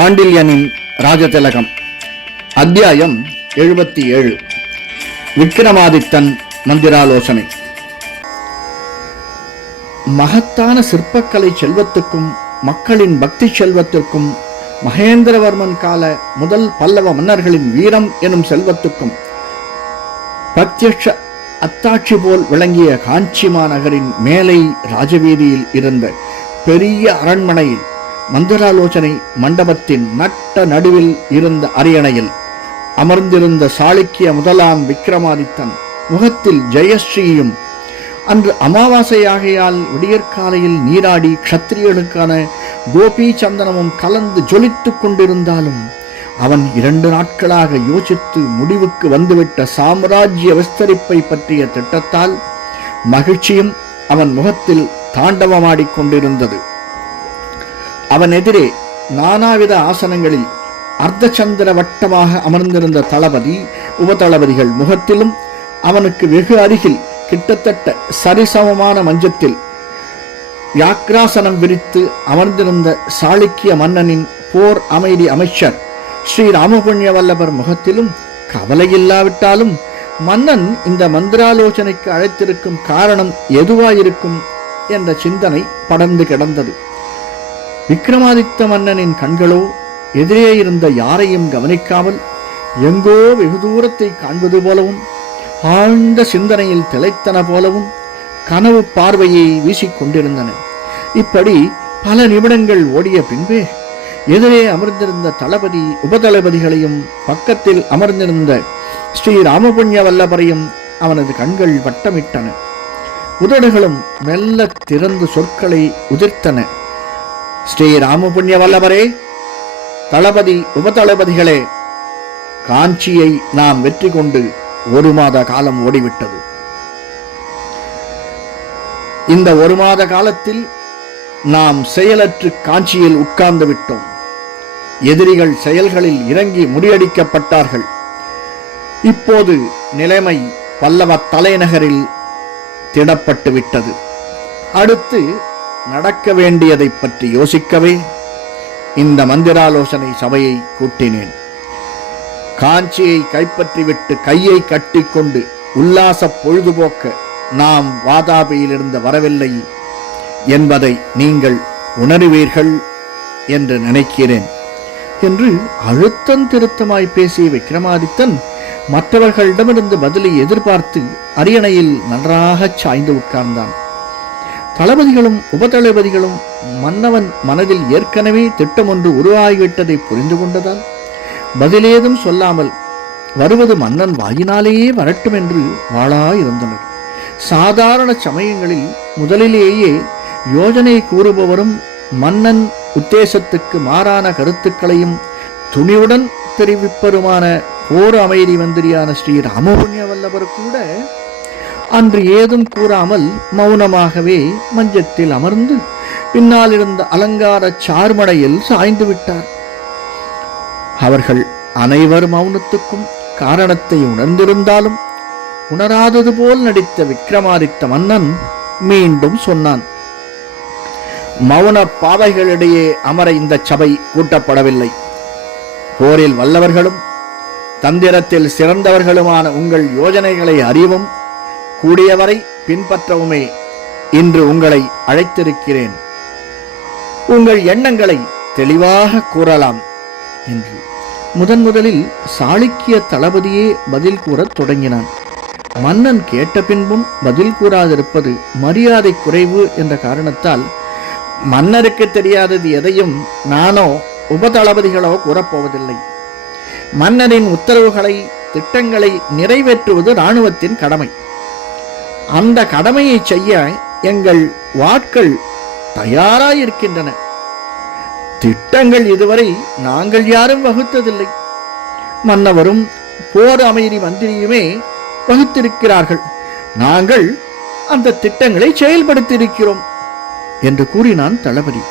சாண்டில்யனின் ராஜதிலகம் அத்தியாயம் எழுபத்தி ஏழு. விக்ரமாதித்தன் மந்திராலோசனை. மகத்தான சிற்பக்கலை செல்வத்துக்கும் மக்களின் பக்தி செல்வத்திற்கும் மகேந்திரவர்மன் கால முதல் பல்லவ மன்னர்களின் வீரம் எனும் செல்வத்துக்கும் பிரத்யட்ச அத்தாட்சி போல் விளங்கிய காஞ்சி மாநகரின் மேலை ராஜவீதியில் இருந்த பெரிய அரண்மனையில் மந்திராலோசனை மண்டபத்தின் நட்ட நடுவில் இருந்த அரியணையில் அமர்ந்திருந்த சாளுக்கிய முதலாம் விக்ரமாதித்தன் முகத்தில் ஜெயஸ்ரீயும் அன்று அமாவாசையாகையால் விடியற்காலையில் நீராடி க்ஷத்திரியர்களுக்கான கோபி சந்தனமும் கலந்து ஜொலித்துக் கொண்டிருந்தாலும் அவன் இரண்டு நாட்களாக யோசித்து முடிவுக்கு வந்துவிட்ட சாம்ராஜ்ய விஸ்தரிப்பை பற்றிய திட்டத்தால் மகிழ்ச்சியும் அவன் முகத்தில் தாண்டவமாடிக் கொண்டிருந்தது. அவன் எதிரே நானாவித ஆசனங்களில் அர்த்தச்சந்திர வட்டமாக அமர்ந்திருந்த தளபதி உபதளபதிகள் முகத்திலும் அவனுக்கு வெகு அருகில் கிட்டத்தட்ட சரிசமமான மஞ்சத்தில் யாக்ராசனம் விரித்து அமர்ந்திருந்த சாளுக்கிய மன்னனின் போர் அமைதி அமைச்சர் ஸ்ரீ ராமபுண்ணிய வல்லபர் முகத்திலும் கவலையில்லாவிட்டாலும் மன்னன் இந்த மந்திராலோசனைக்கு அழைத்திருக்கும் காரணம் எதுவாயிருக்கும் என்ற சிந்தனை படர்ந்து கிடந்தது. விக்ரமாதித்த மன்னனின் கண்களோ எதிரே இருந்த யாரையும் கவனிக்காமல் எங்கோ வெகு தூரத்தை காண்பது போலவும் ஆழ்ந்த சிந்தனையில் திளைத்தன போலவும் கனவு பார்வையை வீசிக்கொண்டிருந்தன இப்படி பல நிமிடங்கள் ஓடிய பின்பே எதிரே அமர்ந்திருந்த தளபதி உபதளபதிகளையும் பக்கத்தில் அமர்ந்திருந்த ஸ்ரீ ராமபுண்ணிய வல்லபரையும் அவனது கண்கள் வட்டமிட்டன. உதடுகளும் மெல்ல திறந்து சொற்களை உதிர்த்தன. ஸ்ரீ ராமபுண்ணிய வல்லவரே தளபதி உபதளபதிகளே காஞ்சியை நாம் வெற்றி கொண்டு ஒரு மாத காலம் ஓடிவிட்டது. இந்த ஒரு மாத காலத்தில் நாம் செயலற்று காஞ்சியில் உட்கார்ந்து விட்டோம். எதிரிகள் செயல்களில் இறங்கி முறியடிக்கப்பட்டார்கள். இப்போது நிலைமை பல்லவ தலைநகரில் திடப்பட்டு விட்டது. அடுத்து நடக்க வேண்டியதைப் பற்றி யோசிக்கவே இந்த மந்திராலோசனை சபையை கூட்டினேன். காஞ்சியை கைப்பற்றிவிட்டு கையை கட்டிக்கொண்டு உல்லாச பொழுதுபோக்க நாம் வாதாபியிலிருந்து வரவில்லை என்பதை நீங்கள் உணருவீர்கள் என்று நினைக்கிறேன் என்று அழுத்தம் திருத்தமாய் பேசிய விக்ரமாதித்தன் மற்றவர்களிடமிருந்து பதிலை எதிர்பார்த்து அரியணையில் நன்றாகச் சாய்ந்து உட்கார்ந்தான். தளபதிகளும் உபதளபதிகளும் மன்னவன் மனதில் ஏற்கனவே திட்டம் ஒன்று உருவாகிவிட்டதை புரிந்து கொண்டதால் பதிலேதும் சொல்லாமல் வருவது மன்னன் வாயினாலேயே வரட்டும் என்று வாழா இருந்தனர் சாதாரண சமயங்களில் முதலிலேயே யோஜனை கூறுபவரும் மன்னன் உத்தேசத்துக்கு மாறான கருத்துக்களையும் துணிவுடன் தெரிவிப்பருமான போர் அமைதி மந்திரியான ஸ்ரீ ராமபுண்ணிய வல்லவர் கூட அன்று ஏதும் கூறாமல் மௌனமாகவே மஞ்சத்தில் அமர்ந்து பின்னால் இருந்த அலங்கார சார்மடையில் சாய்ந்து விட்டார். அவர்கள் அனைவர் மௌனத்துக்கும் காரணத்தை உணர்ந்திருந்தாலும் உணராதது போல் நடித்த விக்ரமாதித்த மன்னன் மீண்டும் சொன்னான் மௌன பாவைகளிடையே அமர இந்த சபை கூட்டப்படவில்லை. போரில் வல்லவர்களும் தந்திரத்தில் சிறந்தவர்களுமான உங்கள் யோஜனைகளை அறிவும் கூடியவரை பின்பற்றவுமே இன்று உங்களை அழைத்திருக்கிறேன். உங்கள் எண்ணங்களை தெளிவாக கூறலாம் என்று. முதன் முதலில் சாளுக்கிய தளபதியே பதில் கூறத் தொடங்கினான். மன்னன் கேட்ட பின்பும் பதில் கூறாதிருப்பது மரியாதை குறைவு என்ற காரணத்தால் மன்னருக்கு தெரியாதது எதையும் நானோ உபதளபதிகளோ கூறப்போவதில்லை. மன்னரின் உத்தரவுகளை திட்டங்களை நிறைவேற்றுவது இராணுவத்தின் கடமை. அந்த கடமையை செய்ய எங்கள் வாட்கள் தயாராயிருக்கின்றன. திட்டங்கள் இதுவரை நாங்கள் யாரும் வகுத்ததில்லை. மன்னவரும் போர் அமைதி மந்திரியுமே வகுத்திருக்கிறார்கள். நாங்கள் அந்த திட்டங்களை செயல்படுத்தியிருக்கிறோம் என்று கூறினான் தளபதி.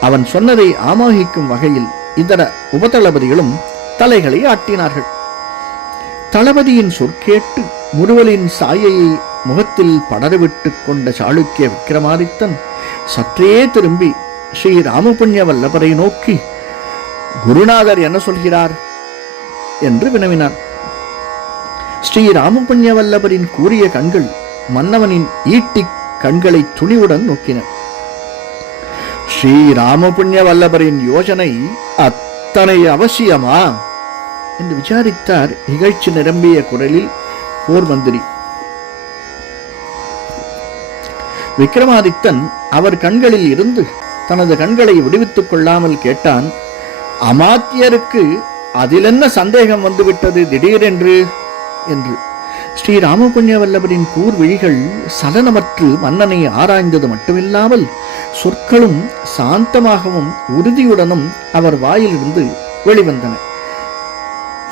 அவன் சொன்னதை ஆமாகிக்கும் வகையில் இதர உபதளபதிகளும் தலைகளை ஆட்டினார்கள். தளபதியின் சொற்கேட்டு முருவலின் சாயையை முகத்தில் படரவிட்டு கொண்ட சாளுக்கிய விக்ரமாதித்தன் சற்றே திரும்பி ஸ்ரீ ராமபுண்ணிய வல்லபரை நோக்கி குருநாதர் என்ன சொல்கிறார்? என்று வினவினார் ஸ்ரீ ராமபுண்ணிய வல்லபரின் கூறிய கண்கள் மன்னவனின் ஈட்டி கண்களை துணிவுடன் நோக்கின. ஸ்ரீ ராமபுண்ணிய வல்லபரின் யோஜனை அத்தனை அவசியமா? என்று விசாரித்தார். இகழ்ச்சி நிரம்பிய குரலில் போர் மந்திரி விக்ரமாதித்தன் அவர் கண்களில் இருந்து தனது கண்களை விடுவித்துக் கொள்ளாமல் கேட்டான் அமாத்தியருக்கு அதிலென்ன சந்தேகம் வந்துவிட்டது திடீரென்று? என்று. ஸ்ரீ ராமபுண்ணிய வல்லபரின் சலனமற்று மன்னனை ஆராய்ந்தது மட்டுமில்லாமல் சொற்களும் சாந்தமாகவும் உறுதியுடனும் அவர் வாயிலிருந்து வெளிவந்தன.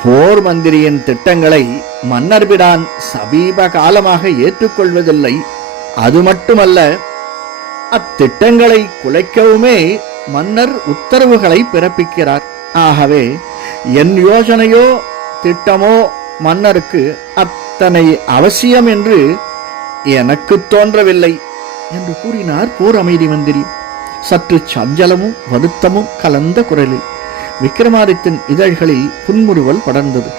போர் மந்திரியின் திட்டங்களை மன்னர்பிடான் சமீப காலமாக ஏற்றுக்கொள்வதில்லை. அது மட்டுமல்ல அத்திட்டங்களை குலைக்கவுமே மன்னர் உத்தரவுகளை பிறப்பிக்கிறார். ஆகவே என் யோசனையோ திட்டமோ மன்னருக்கு அத்தனை அவசியம் என்று எனக்கு தோன்றவில்லை என்று கூறினார் போர் அமைதி மந்திரி. சற்று சஞ்சலமும் வருத்தமும் கலந்த குரலில் விக்ரமாதித்தின் இதழ்களில் புன்முறுவல் படர்ந்தது.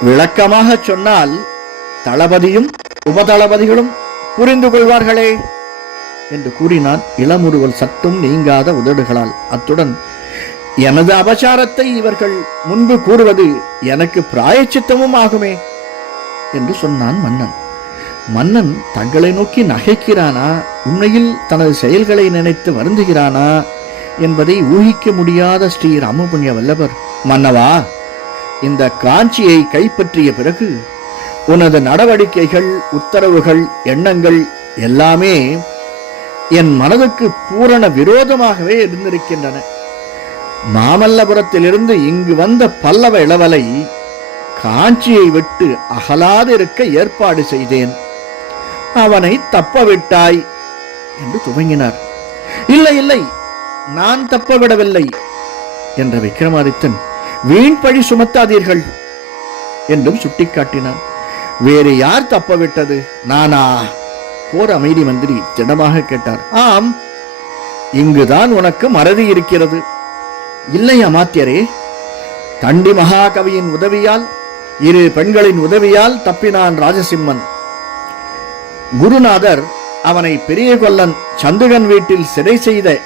விளக்கமாக சொன்னால் தளபதியும் உபதளபதிகளும் புரிந்து கொள்வார்களே என்று கூறினான் இளமுருவல் சத்தும் நீங்காத உதடுகளால். அத்துடன் எனது அபசாரத்தை இவர்கள் முன்பு கூறுவது எனக்கு பிராயச்சித்தமும் ஆகுமே என்று சொன்னான் மன்னன். மன்னன் தங்களை நோக்கி நகைக்கிறானா? உண்மையில் தனது செயல்களை நினைத்து வருந்துகிறானா? என்பதை ஊகிக்க முடியாத ஸ்ரீ ராமபுண்ணிய வல்லவர். மன்னவா இந்த காஞ்சியை கைப்பற்றிய பிறகு உனது நடவடிக்கைகள் உத்தரவுகள் எண்ணங்கள் எல்லாமே என் மனதுக்கு பூரண விரோதமாகவே இருந்திருக்கின்றன. மாமல்லபுரத்திலிருந்து இங்கு வந்த பல்லவ இளவலை காஞ்சியை விட்டு அகலாதிருக்க ஏற்பாடு செய்தேன். அவனை தப்ப விட்டாய் என்று துவங்கினார். இல்லை இல்லை நான் தப்ப விடவில்லை என்ற விக்ரமாதித்தன் வீண் பழி சுமத்தாதீர்கள் என்றும் சுட்டிக்காட்டினான். வேறு யார் தப்ப விட்டது நானா? போர் அமைதி மந்திரி திடமாக கேட்டார். ஆம் இங்குதான் உனக்கு மறதி இருக்கிறது. இல்லை அமாத்தியரே தண்டி மகாகவியின் உதவியால் இரு பெண்களின் உதவியால் தப்பினான் ராஜசிம்மன். குருநாதர் அவனை பெரிய கொல்லன் சந்துகன் வீட்டில் சிறை செய்த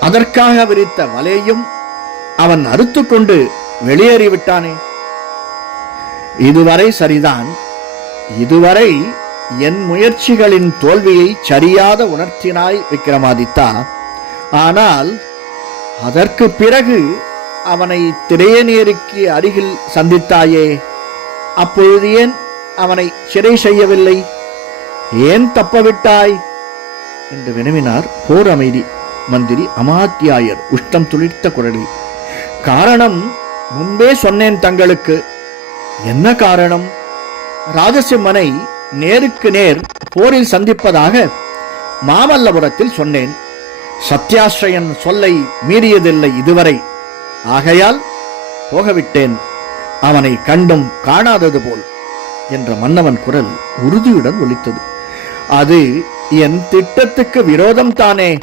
அதற்காக விரித்த வலையும் அவன் அறுத்துக்கொண்டு வெளியேறிவிட்டானே. இதுவரை சரிதான். இதுவரை என் முயற்சிகளின் தோல்வியை சரியாத உணர்த்தினாய் விக்ரமாதித்தா. ஆனால் அதற்கு பிறகு அவனை திரையநேருக்கு அருகில் சந்தித்தாயே. அப்பொழுது ஏன் அவனை சிறை செய்யவில்லை? ஏன் தப்பவிட்டாய்? என்று வினவினார் போர் அமைதி மந்திரி அமாத்தியாயர் உஷ்டம் துளிர்த்த குரலில். காரணம் முன்பே சொன்னேன் தங்களுக்கு. என்ன காரணம்? ராஜசிம்மனை நேருக்கு நேர் போரில் சந்திப்பதாக மாமல்லபுரத்தில் சொன்னேன். சத்யாஸ்ரயன் சொல்லை மீறியதில்லை இதுவரை. ஆகையால் போகவிட்டேன். அவனை கண்டும் காணாதது போல் என்ற மன்னவன் குரல் உறுதியுடன் ஒலித்தது. அது என் திட்டத்துக்கு விரோதம் தானே?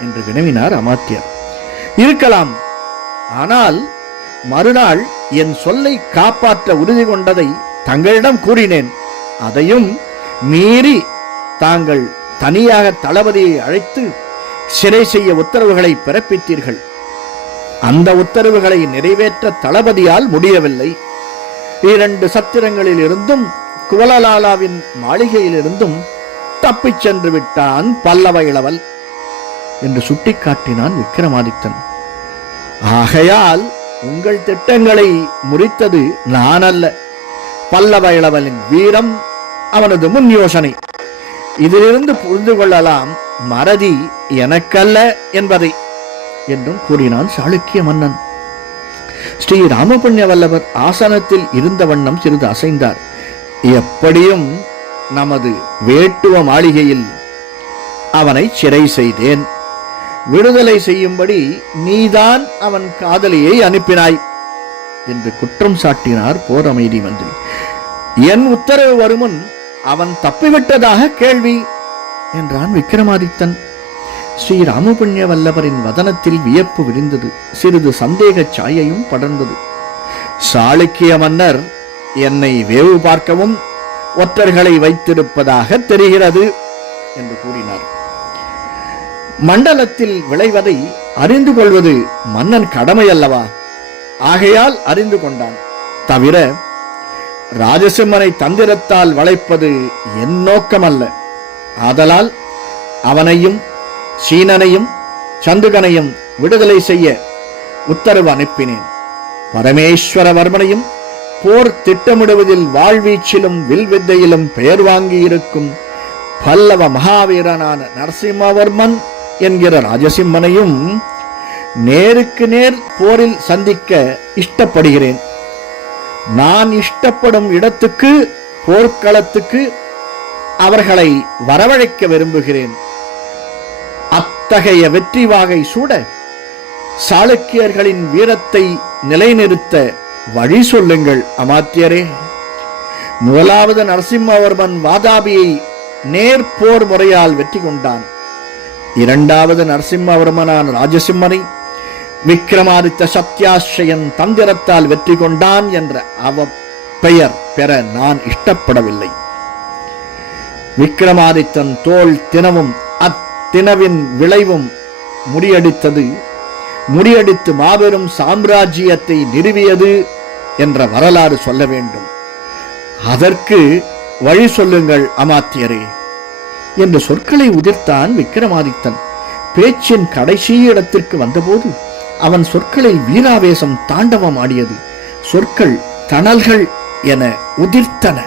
என்று வினவினார் அமாத்தியர். இருக்கலாம். ஆனால் மறுநாள் என் சொல்லை காப்பாற்ற உறுதி கொண்டதை தங்களிடம் கூறினேன். அதையும் மீறி தாங்கள் தனியாக தளபதியை அழைத்து சிறை செய்ய உத்தரவுகளை பிறப்பித்தீர்கள். அந்த உத்தரவுகளை நிறைவேற்ற தளபதியால் முடியவில்லை. இரண்டு சத்திரங்களில் இருந்தும் குவலலாலாவின் மாளிகையிலிருந்தும் தப்பிச் சென்று விட்டான் பல்லவ இளவல் என்று சுட்டிக்காட்டினான் விக்ரமாதித்தன் ஆகையால் உங்கள் திட்டங்களை முறித்தது நான் அல்ல பல்லவ இளவலின் வீரம் அவனது முன் யோசனை. இதிலிருந்து புரிந்து கொள்ளலாம் மறதி எனக்கல்ல என்பதை என்றும் கூறினான் சாளுக்கிய மன்னன். ஸ்ரீ ராமபுண்ணிய வல்லவர் ஆசனத்தில் இருந்த வண்ணம் சிறிது அசைந்தார். எப்படியும் நமது வேட்டுவ மாளிகையில் அவனை சிறை செய்தேன். விடுதலை செய்யும்படி நீதான் அவன் காதலியை அனுப்பினாய் என்று குற்றம் சாட்டினார் போர் அமைதி மந்திரி. என் உத்தரவு வருமுன் அவன் தப்பிவிட்டதாக கேள்வி என்றான் விக்ரமாதித்தன் ஸ்ரீ ராமபுண்ணிய வல்லவரின் வதனத்தில் வியப்பு விரிந்தது சிறிது சந்தேக சாயையும் படர்ந்தது. சாளுக்கிய மன்னர் என்னை வேவு பார்க்கவும் ஒற்றர்களை வைத்திருப்பதாக தெரிகிறது என்று கூறினார். மண்டலத்தில் விளைவதை அறிந்து கொள்வது மன்னன் கடமை அல்லவா ஆகையால் அறிந்து கொண்டான். தவிர ராஜசிம்மனை தந்திரத்தால் வளைப்பது என் நோக்கமல்ல. ஆதலால் அவனையும் சீனனையும் சந்துகனையும் விடுதலை செய்ய உத்தரவு அனுப்பினேன். பரமேஸ்வரவர்மனையும் போர் திட்டமிடுவதில் வாழ்வீச்சிலும் வில்வித்தையிலும் பெயர் வாங்கியிருக்கும் பல்லவ மகாவீரனான நரசிம்மவர்மன் என்கிற ராஜசிம்மனையும் நேருக்கு நேர் போரில் சந்திக்க இஷ்டப்படுகிறேன். நான் இஷ்டப்படும் இடத்துக்கு போர்க்களத்துக்கு அவர்களை வரவழைக்க விரும்புகிறேன். அத்தகைய வெற்றி வாகை சூட சாளுக்கியர்களின் வீரத்தை நிலைநிறுத்த வழி சொல்லுங்கள் அமாத்தியரே. முதலாவது நரசிம்மவர்மன் வாதாபியை நேர் போர் முறையால் வெற்றி கொண்டான். இரண்டாவது நரசிம்மவர்மனான ராஜசிம்மனை விக்ரமாதித்த சத்யாஸ்ரயன் தந்திரத்தால் வெற்றி கொண்டான் என்ற அவ பெயர் பெற நான் இஷ்டப்படவில்லை. விக்ரமாதித்தன் தோல் தினமும் அத்தினவின் விளைவும் முறியடித்தது. முறியடித்து மாபெரும் சாம்ராஜ்யத்தை நிறுவியது என்ற வரலாறு சொல்ல வேண்டும். அதற்கு வழி சொல்லுங்கள் அமாத்தியரே. என்ற சொற்களை உதிர்த்தான் விக்ரமாதித்தன் பேச்சின் கடைசி இடத்திற்கு வந்தபோது அவன் சொற்களில் வீராவேசம் தாண்டவம் ஆடியது. சொற்கள் தணல்கள் என உதிர்த்தன.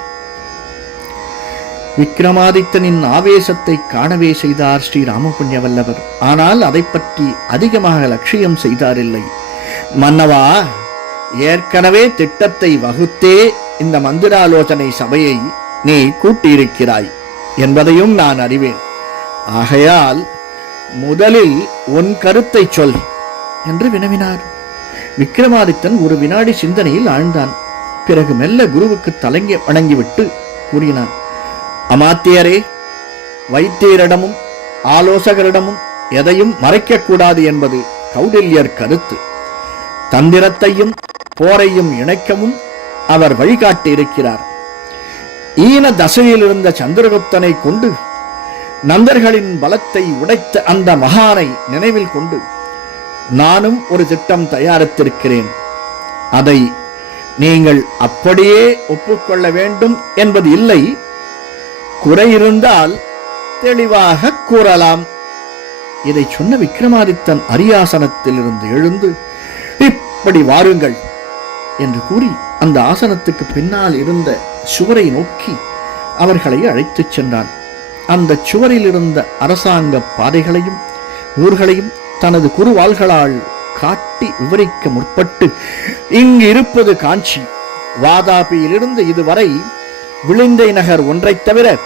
விக்ரமாதித்தனின் ஆவேசத்தை காணவே செய்தார் ஸ்ரீ ராமபுண்ணிய வல்லவர் ஆனால் அதை பற்றி அதிகமாக லட்சியம் செய்தாரில்லை. மன்னவா ஏற்கனவே திட்டத்தை வகுத்தே இந்த மந்திராலோசனை சபையை நீ கூட்டியிருக்கிறாய். என்பதையும் நான் அறிவேன். ஆகையால் முதலில் உன் கருத்தை சொல் என்று வினவினார். விக்ரமாதித்தன் ஒரு வினாடி சிந்தனையில் ஆழ்ந்தான். பிறகு மெல்ல குருவுக்கு தலங்கி வணங்கிவிட்டு கூறினான் அமாத்தியரே வைத்தியரிடமும் ஆலோசகரிடமும் எதையும் மறைக்கக்கூடாது என்பது கௌடில்யர் கருத்து. தந்திரத்தையும் போரையும் இணைக்கவும் அவர் வழிகாட்டி இருக்கிறார் ஈன தசையில் இருந்த சந்திரகுப்தனை கொண்டு நந்தர்களின் பலத்தை உடைத்த அந்த மகானை நினைவில் கொண்டு நானும் ஒரு திட்டம் தயாரித்திருக்கிறேன். அதை நீங்கள் அப்படியே ஒப்புக்கொள்ள வேண்டும் என்பது இல்லை. குறை இருந்தால் தெளிவாக கூறலாம். இதை சொன்ன விக்ரமாதித்தன் அரியாசனத்தில் இருந்து எழுந்து இப்படி வாருங்கள் என்று கூறி அந்த ஆசனத்துக்கு பின்னால் இருந்த சுவரை நோக்கி அவர்களை அழைத்துச் சென்றான். அந்த சுவரில் இருந்த அரசாங்க பாதைகளையும் ஊர்களையும் தனது குருவாள்களால் காட்டி விவரிக்க முற்பட்டு இங்கு இருப்பது காஞ்சி. வாதாபியிலிருந்து இதுவரை விழுந்தை நகர் ஒன்றைத் தவிர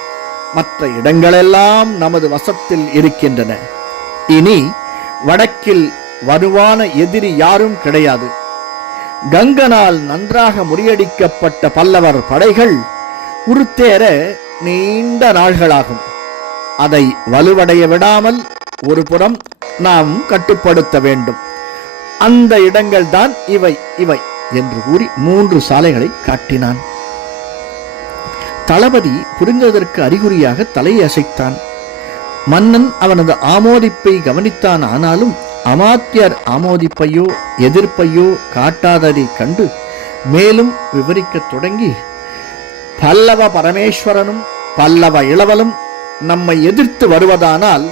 மற்ற இடங்களெல்லாம் நமது வசத்தில் இருக்கின்றன. இனி வடக்கில் வலுவான எதிரி யாரும் கிடையாது. கங்கனால் நன்றாக முறியடிக்கப்பட்ட பல்லவர் படைகள் உருத்தேற நீண்ட நாள்களாகும். அதை வலுவடைய விடாமல் ஒரு புறம் நாம் கட்டுப்படுத்த வேண்டும். அந்த இடங்கள் தான் இவை இவை என்று கூறி மூன்று சாலைகளை காட்டினான். தளபதி புரிந்ததற்கு அறிகுறியாக தலையை அசைத்தான் மன்னன் அவனது ஆமோதிப்பை கவனித்தான் ஆனாலும் அமாத்தியர் ஆமோதிப்பையோ எதிர்ப்பையோ காட்டாததை கண்டு மேலும் விவரிக்கத் தொடங்கி பல்லவ பரமேஸ்வரனும் பல்லவ இளவலும் நம்மை எதிர்த்து வருவதானால்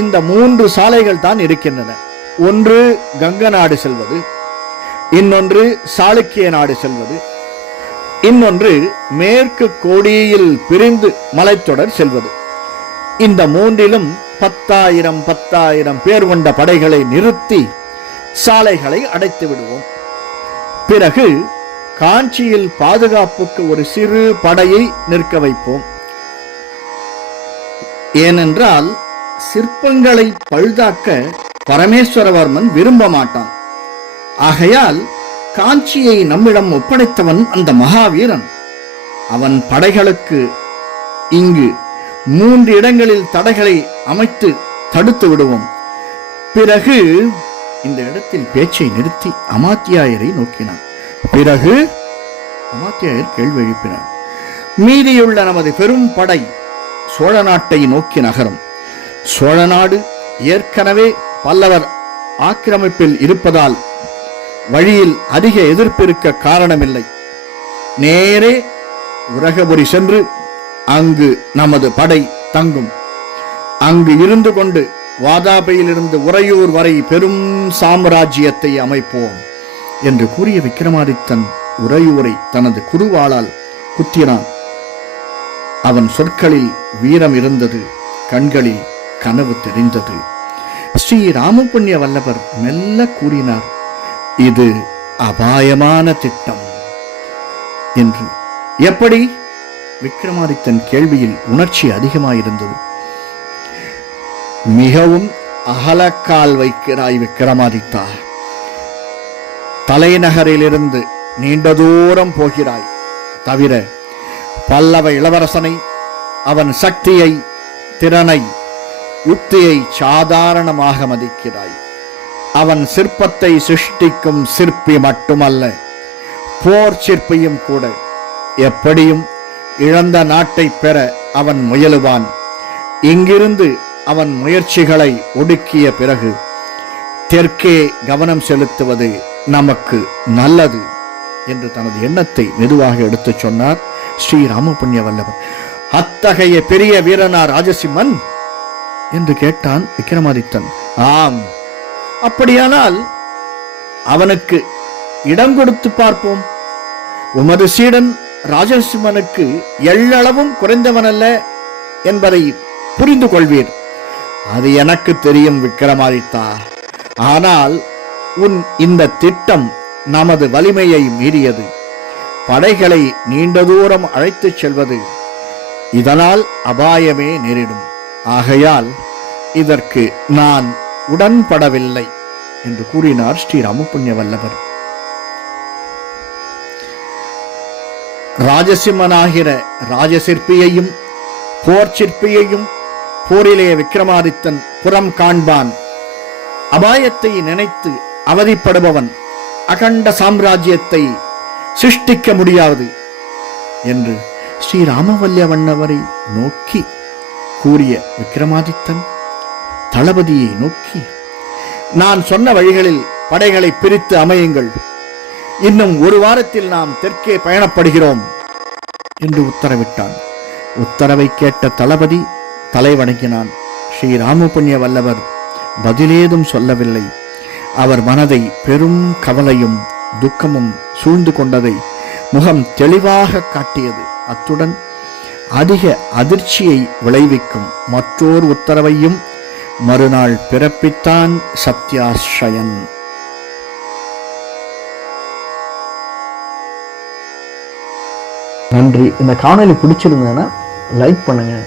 இந்த மூன்று சாலைகள் தான் இருக்கின்றன. ஒன்று கங்க நாடு செல்வது இன்னொன்று சாளுக்கிய நாடு செல்வது இன்னொன்று மேற்கு கோடியில் பிரிந்து மலைத்தொடர் செல்வது. இந்த மூன்றிலும் பத்தாயிரம் பத்தாயிரம் பேர் கொண்ட படைகளை நிறுத்தி சாலைகளை அடைத்து விடுவோம். பிறகு காஞ்சியில் பாதுகாப்புக்கு ஒரு சிறு படையை நிற்க வைப்போம். ஏனென்றால் சிற்பங்களை பழுதாக்க பரமேஸ்வரவர்மன் விரும்ப மாட்டான். ஆகையால் காஞ்சியை நம்மிடம் ஒப்படைத்தவன் அந்த மகாவீரன். அவன் படைகளுக்கு இங்கு மூன்று இடங்களில் தடைகளை அமைத்து தடுத்து விடுவோம். பிறகு இந்த இடத்தில் பேச்சை நிறுத்தி அமாத்தியாயரை நோக்கினார் பிறகு அமாத்தியாயர் கேள்வி எழுப்பினார். மீதியுள்ள நமது பெரும் படை சோழ நாட்டை நோக்கி நகரும். சோழ நாடு ஏற்கனவே பல்லவர் ஆக்கிரமிப்பில் இருப்பதால் வழியில் அதிக எதிர்ப்பு இருக்க காரணமில்லை. நேரே உரகபுரி சென்று அங்கு நமது படை தங்கும். அங்கு இருந்து கொண்டு வாதாபையிலிருந்து உறையூர் வரை பெரும் சாம்ராஜ்யத்தை அமைப்போம் என்று கூறிய விக்ரமாதித்தன் உறையூரை தனது குருவாளால் குத்தினான். அவன் சொற்களில் வீரம் இருந்தது கண்களில் கனவு தெரிந்தது. ஸ்ரீ ராமபுண்ணிய வல்லவர் மெல்ல கூறினார் இது அபாயமான திட்டம். என்று. எப்படி? விக்ரமாதித்தன் கேள்வியில் உணர்ச்சி அதிகமாயிருந்தது. மிகவும் அகலக்கால் வைக்கிறாய் விக்ரமாதித்தா. தலைநகரிலிருந்து நீண்ட தூரம் போகிறாய். தவிர பல்லவ இளவரசனை அவன் சக்தியை திறனை யுக்தியை சாதாரணமாக மதிக்கிறாய். அவன் சிற்பத்தை சிருஷ்டிக்கும் சிற்பி மட்டுமல்ல போர் சிற்பியும் கூட. எப்படியும் இழந்த நாட்டை பெற அவன் முயலுவான். இங்கிருந்து அவன் முயற்சிகளை ஒடுக்கிய பிறகு தெற்கே கவனம் செலுத்துவது நமக்கு நல்லது என்று தனது எண்ணத்தை மெதுவாக எடுத்துச் சொன்னார் ஸ்ரீ ராமபுண்ணிய வல்லவர் அத்தகைய பெரிய வீரனா ராஜசிம்மன்? என்று கேட்டான் விக்ரமாதித்தன் ஆம். அப்படியானால் அவனுக்கு இடம் கொடுத்து பார்ப்போம். உமது சீடன் ராஜசிம்மனுக்கு எள்ளளவும் குறைந்தவனல்ல என்பதை புரிந்து கொள்வீர் அது எனக்கு தெரியும் விக்ரமாதித்தா ஆனால் உன் இந்த திட்டம் நமது வலிமையை மீறியது. படைகளை நீண்ட தூரம் அழைத்துச் செல்வது இதனால் அபாயமே நேரிடும். ஆகையால் இதற்கு நான் உடன்படவில்லை என்று கூறினார் ஸ்ரீ ராமபுண்ணிய வல்லவர் ராஜசிம்மனாகிற ராஜசிற்பியையும் போர் சிற்பியையும் போரிலே விக்ரமாதித்தன் புறம் காண்பான். அபாயத்தை நினைத்து அவதிப்படுபவன் அகண்ட சாம்ராஜ்யத்தை சிருஷ்டிக்க முடியாது என்று ஸ்ரீ ராமவல்யவண்ணவரை நோக்கி கூறிய விக்ரமாதித்தன் தளபதியை நோக்கி நான் சொன்ன வழிகளில் படைகளை பிரித்து அமையுங்கள். இன்னும் ஒரு வாரத்தில் நாம் தெற்கே பயணப்படுகிறோம். என்று உத்தரவிட்டான். உத்தரவை கேட்ட தளபதி தலை வணங்கினான் ஸ்ரீ ராமபுண்ணிய வல்லவர் பதிலேதும் சொல்லவில்லை. அவர் மனதை பெரும் கவலையும் துக்கமும் சூழ்ந்து கொண்டதை முகம் தெளிவாக காட்டியது. அத்துடன் அதிக அதிர்ச்சியை விளைவிக்கும் மற்றோர் உத்தரவையும் மறுநாள் பிறப்பித்தான் சத்யாஸ்ரயன். நன்றி. இந்த காணொலி பிடிச்சிருந்ததுன்னா லைக் பண்ணுங்கள்